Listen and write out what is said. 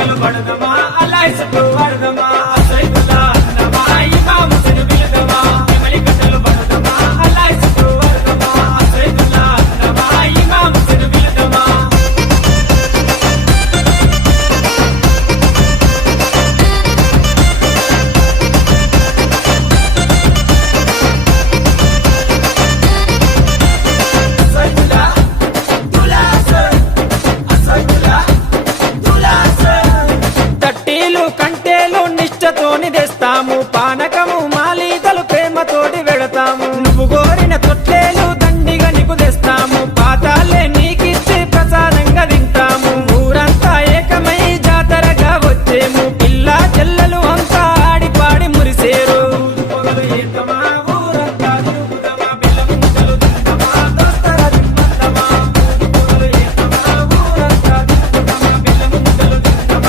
కట్టలు పడదమా అలా ఇసుకు వరదమా సైతులా అన్నమా ఇమాము సరి బిలదమా నెమలి కట్టలు పడదమా అలా ఇసుకు వరదమా సైతులా అన్నమా ఇమాము సరి బిలదమా తట్టీలు కంటేలు నిష్టతోని తెస్తా